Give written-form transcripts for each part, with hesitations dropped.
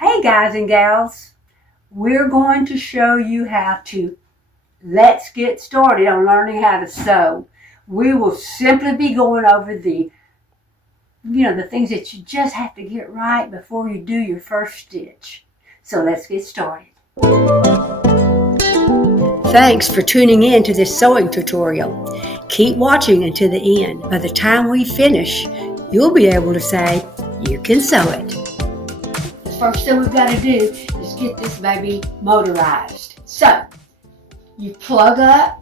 Hey guys and gals, we're going to show you how to let's get started on learning how to sew. We will simply be going over the things that you just have to get right before you do your first stitch. So let's get started. Thanks for tuning in to this sewing tutorial. Keep watching until the end. By the time we finish, you'll be able to say, you can sew it. The first thing we've got to do is get this baby motorized. So, you plug up.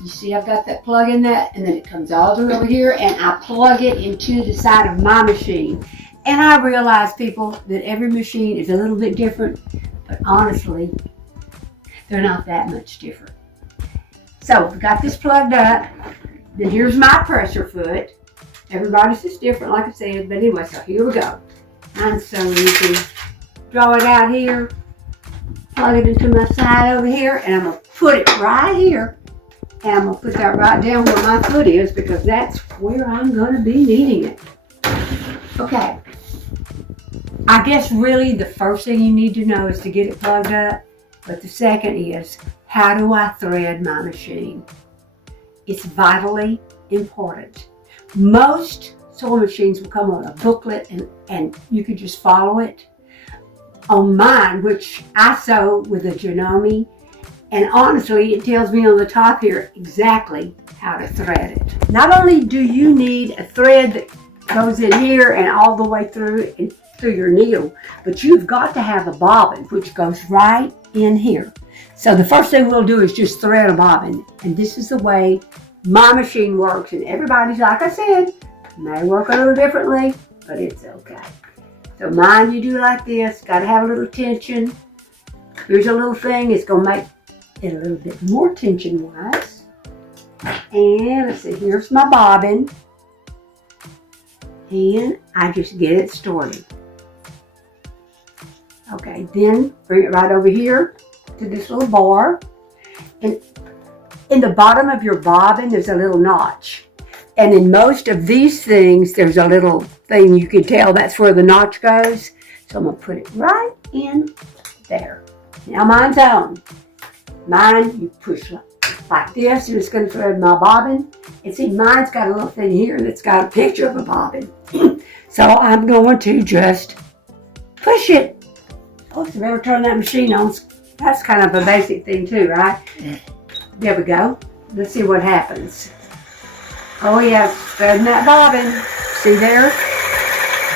You see I've got that plug in that, and then it comes all the way over here, and I plug it into the side of my machine. And I realize, people, that every machine is a little bit different, but honestly, they're not that much different. So, we've got this plugged up. Then here's my pressure foot. Everybody's is different, like I said, but anyway, so here we go. And so you can draw it out here, plug it into my side over here, and I'm going to put it right here. And I'm going to put that right down where my foot is because that's where I'm going to be needing it. Okay. I guess really the first thing you need to know is to get it plugged up. But the second is, how do I thread my machine? It's vitally important. Most sewing machines will come on a booklet and you can just follow it. On mine, which I sew with a Janome, and honestly, it tells me on the top here exactly how to thread it. Not only do you need a thread that goes in here and all the way through and through your needle, but you've got to have a bobbin, which goes right in here. So the first thing we'll do is just thread a bobbin, and this is the way my machine works, and everybody's, like I said, may work a little differently, but it's okay. So mine, you do like this, got to have a little tension. Here's a little thing, it's going to make it a little bit more tension-wise. And let's see, here's my bobbin. And I just get it started. Okay, then bring it right over here to this little bar. And in the bottom of your bobbin, there's a little notch. And in most of these things, there's a little thing you can tell that's where the notch goes. So I'm going to put it right in there. Now mine's on. Mine, you push like this, and it's going to thread my bobbin. And see, mine's got a little thing here that's got a picture of a bobbin. So I'm going to just push it. Oh, so ever turn that machine on. That's kind of a basic thing too, right? There we go. Let's see what happens. Oh yeah, threading that bobbin. See there?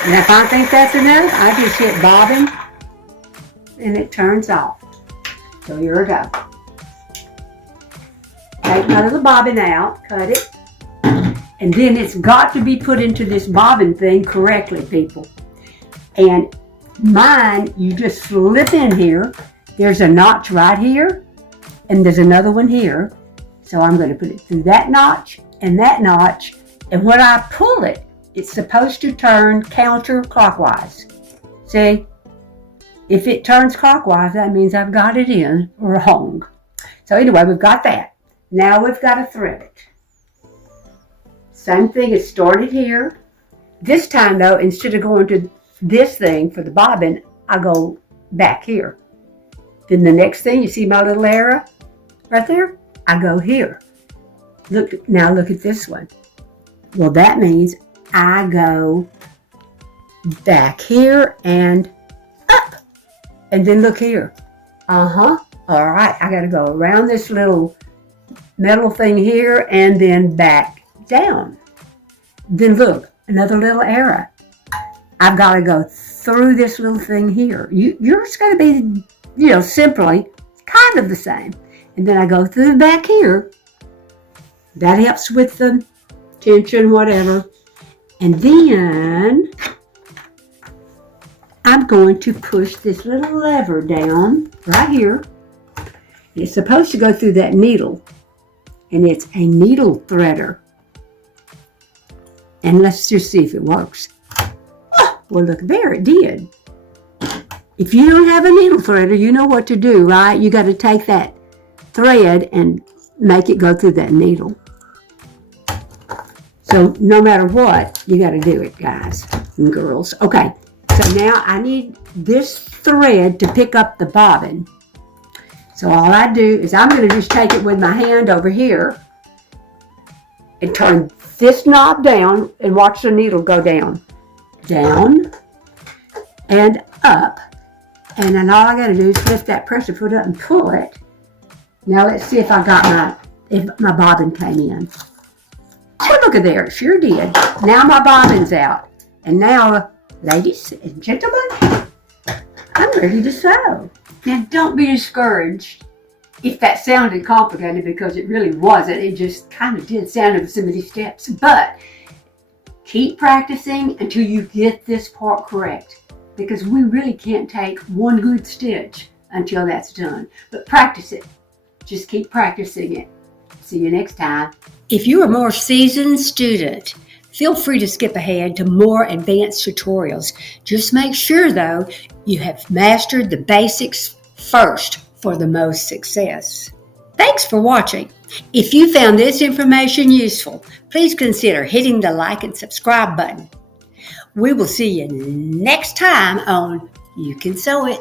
And if I think that's enough, I just hit bobbin and it turns off. So here we go. Take my little bobbin out, cut it. And then it's got to be put into this bobbin thing correctly, people. And mine, you just slip in here. There's a notch right here. And there's another one here. So I'm going to put it through that notch and that notch. And when I pull it, it's supposed to turn counterclockwise. See? If it turns clockwise, that means I've got it in wrong. So anyway, we've got that. Now we've got to thread it. Same thing, it started here. This time though, instead of going to this thing for the bobbin, I go back here. Then the next thing, you see my little arrow right there? I go here. Now look at this one. Well, that means I go back here and up. And then look here. All right, I got to go around this little metal thing here and then back down. Then look, another little arrow. I've got to go through this little thing here. Yours going to be, simply kind of the same. And then I go through the back here. That helps with the tension, whatever. And then I'm going to push this little lever down right here. It's supposed to go through that needle. And it's a needle threader. And let's just see if it works. Oh, well, look there, it did. If you don't have a needle threader, you know what to do, right? You got to take that thread and make it go through that needle. So no matter what, you got to do it, guys and girls. Okay, So now I need this thread to pick up the bobbin. So all I do is I'm going to just take it with my hand over here and turn this knob down and watch the needle go down. Down and up. And then all I got to do is lift that pressure foot up and pull it. Now let's see if my bobbin came in. Oh, look at there, it sure did. Now my bobbin's out. And now, ladies and gentlemen, I'm ready to sew. Now don't be discouraged if that sounded complicated, because it really wasn't. It just kind of did sound with some of these steps. But keep practicing until you get this part correct, because we really can't take one good stitch until that's done. But practice it. Just keep practicing it. See you next time. If you're a more seasoned student, feel free to skip ahead to more advanced tutorials. Just make sure, though, you have mastered the basics first for the most success. Thanks for watching. If you found this information useful, please consider hitting the like and subscribe button. We will see you next time on You Can Sew It.